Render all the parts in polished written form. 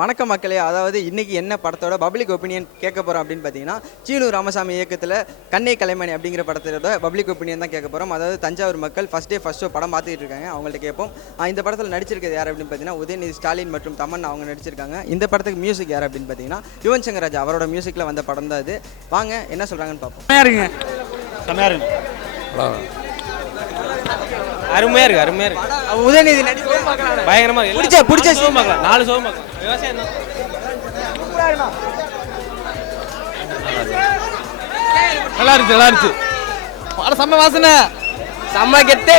வணக்கம் மக்களே. அதாவது இன்னைக்கு என்ன படத்தோட பப்ளிக் ஒப்பீனியன் கேட்க போகிறோம் அப்படின்னு பார்த்தீங்கன்னா, சீனு ராமசாமி இயக்கத்தில் கண்ணே கலைமணி அப்படிங்கிற படத்தோட பப்ளிக் ஒப்பீனியன் தான் கேட்க போகிறோம். அதாவது தஞ்சாவூர் மக்கள் ஃபஸ்ட் ஷோ படம் பார்த்துட்டு இருக்காங்க. அவங்கள்ட்ட கேட்போம். இந்த படத்தில் நடிச்சிருக்கிறது யார் அப்படின்னு பார்த்தீங்கன்னா, உதயநிதி ஸ்டாலின் மற்றும் தமன்னா அவங்க நடிச்சிருக்காங்க. இந்த படத்துக்கு மியூசிக் யார் அப்படின்னு பார்த்தீங்கன்னா, யுவன் சங்கர் ராஜா அவரோட மியூசிக்கில் வந்த படம் தான் இது. வாங்க என்ன சொல்கிறாங்கன்னு பார்ப்போம். அருமையா இருக்கு. உதயநிதி நடிப்பு பயங்கரமா பிடிச்ச ஷோ பார்க்கலாம். 4 ஷோ பார்க்கலாம். விவசாயம் நல்லா இருந்துச்சு. படம் செம்ம வாசனை, செம்ம கெத்து,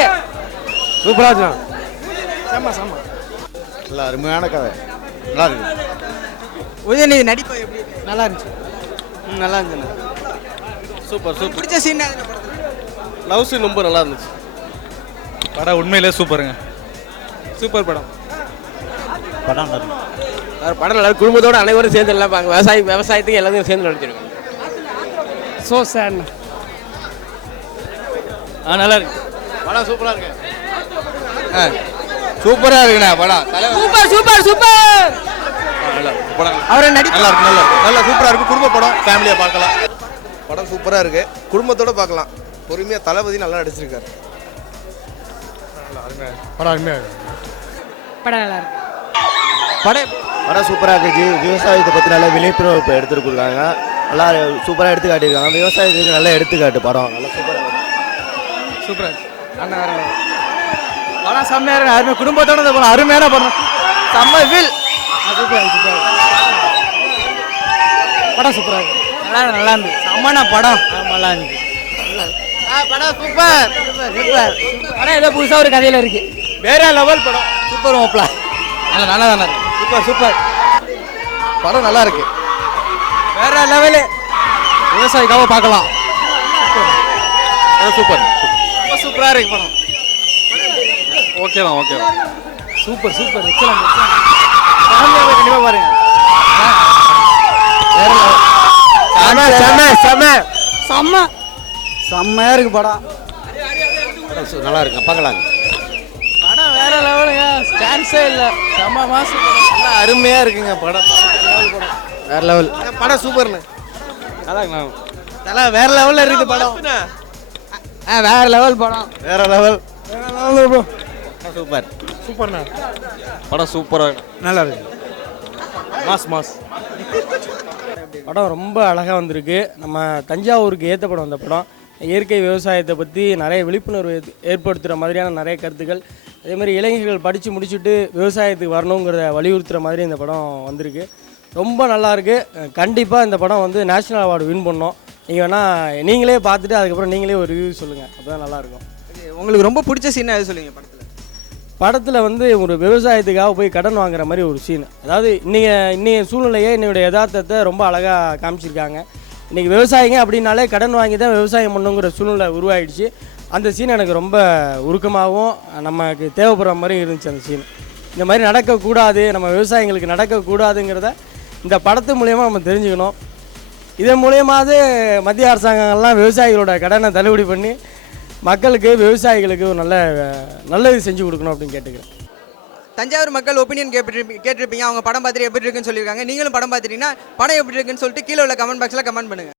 சூப்பரா இருக்கு. செம்ம நல்லா அருமையான கதை. நல்லா இருக்கு. உதயநிதி நடிப்பு எப்படி? நல்லா இருந்துச்சு. நல்லா இருந்துச்சு. சூப்பர். பிடிச்ச சீன் லவ் சீன் ரொம்ப நல்லா இருந்துச்சு. படம் உண்மையிலே சூப்பருங்க. சூப்பர் படம். படம் நல்லா குடும்பத்தோட அனைவரும் சேர்ந்து எல்லாம் விவசாயத்துக்கு எல்லாத்தையும் சேர்ந்து நடிச்சிருக்காங்க. So sad. நல்லா இருக்கு. படம் சூப்பரா இருக்கு. சூப்பரா இருக்குண்ணா படம். சூப்பர். அவரை நடிப்பு நல்லா சூப்பரா இருக்கு. குடும்ப படம், ஃபேமிலியா பார்க்கலாம். படம் சூப்பரா இருக்கு. குடும்பத்தோட பார்க்கலாம். பொறுமையா தளபதி நல்லா நடிச்சிருக்காரு. படம் நல்லா இருக்கு. படம் சூப்பரா இருக்கு. விவசாயத்தை பத்தி நல்ல விழிப்புணர்வு இப்போ எடுத்துட்டு கொடுக்காங்க. நல்லா சூப்பரா எடுத்து காட்டியிருக்காங்க. விவசாயத்துக்கு நல்ல எடுத்துக்காட்டு படம். நல்லா சூப்பரா படம் செம்மையா இருக்கு. அருமை குடும்பத்தோட படம். அருமையான படம். செம்ம ஃபீல். படம் சூப்பரா இருக்கு. நல்லா இருந்து செம்மனா படம். நல்லா இருக்கு. படம் சூப்பர். படம் ஏதோ புதுசா ஒரு கதையில இருக்கு. வேற லெவல் படம். சூப்பர் ஓப்ல. நல்லா தானே இருக்கு. சூப்பர் படம் நல்லா இருக்கு. வேற லெவலு. விவசாயிக்காக பார்க்கலாம். சூப்பர். சூப்பரா இருக்கு படம். ஓகே தான். Super excellent. கண்டிப்பா பாருங்க. செம்மையா இருக்கு படம். நல்லா இருக்கு. பார்க்கலாம். படம் வேற லெவலுங்க. சான்ஸே இல்ல. செம்ம மாசம். நல்லா அருமையா இருக்குங்க படம். வேற லெவல் படம். சூப்பர்னு நல்லா இருக்கு. வேற லெவல்ல இருக்குது படம். வேற லெவல் படம். வேற லெவல். சூப்பர்ண்ணா படம் சூப்பரா நல்லா இருக்கு. மாஸ் படம் ரொம்ப அழகாக வந்திருக்கு. நம்ம தஞ்சாவூருக்கு ஏற்ற படம் அந்த படம். இயற்கை விவசாயத்தை பற்றி நிறைய விழிப்புணர்வு ஏற்படுத்துகிற மாதிரியான நிறைய கருத்துக்கள். அதேமாதிரி இளைஞர்கள் படித்து முடிச்சுட்டு விவசாயத்துக்கு வரணுங்கிறத வலியுறுத்துகிற மாதிரி இந்த படம் வந்திருக்கு. ரொம்ப நல்லாயிருக்கு. கண்டிப்பாக இந்த படம் வந்து நேஷ்னல் அவார்டு வின் பண்ணோம். நீங்கள் வேணால் நீங்களே பார்த்துட்டு அதுக்கப்புறம் நீங்களே ஒரு ரிவ்யூ சொல்லுங்கள். அப்போ தான் நல்லாயிருக்கும். உங்களுக்கு ரொம்ப பிடிச்ச சீன் எது சொல்லுங்க படத்தில் வந்து ஒரு விவசாயத்துக்காக போய் கடன் வாங்குற மாதிரி ஒரு சீன். அதாவது இன்னைய சூழ்நிலையை என்னுடைய யதார்த்தத்தை ரொம்ப அழகாக காமிச்சிருக்காங்க. இன்றைக்கி விவசாயிங்க அப்படின்னாலே கடன் வாங்கி தான் விவசாயம் பண்ணுங்கிற சூழ்நிலை உருவாயிடுச்சு. அந்த சீன் எனக்கு ரொம்ப உருக்கமாகவும் நமக்கு தேவைப்படுற மாதிரி இருந்துச்சு. அந்த சீன் இந்த மாதிரி நடக்கக்கூடாது, நம்ம விவசாயிங்களுக்கு நடக்கக்கூடாதுங்கிறத இந்த படத்து மூலயமா நம்ம தெரிஞ்சுக்கணும். இதன் மூலயமாவது மத்திய அரசாங்கங்கள்லாம் விவசாயிகளோட கடனை தள்ளுபடி பண்ணி மக்களுக்கு விவசாயிகளுக்கு ஒரு நல்லது செஞ்சு கொடுக்கணும் அப்படின்னு கேட்டுக்கிறேன். தஞ்சாவூர் மக்கள் ஒப்பீனியன் கேட்டிருப்பீங்க. அவங்க படம் பார்த்துட்டு எப்படி இருக்குன்னு சொல்லியிருக்காங்க. நீங்களும் படம் பார்த்துட்டீங்கன்னா படம் எப்படி இருக்குன்னு சொல்லிட்டு கீழே உள்ள கமெண்ட் பாக்ஸில் கமெண்ட் பண்ணுங்கள்.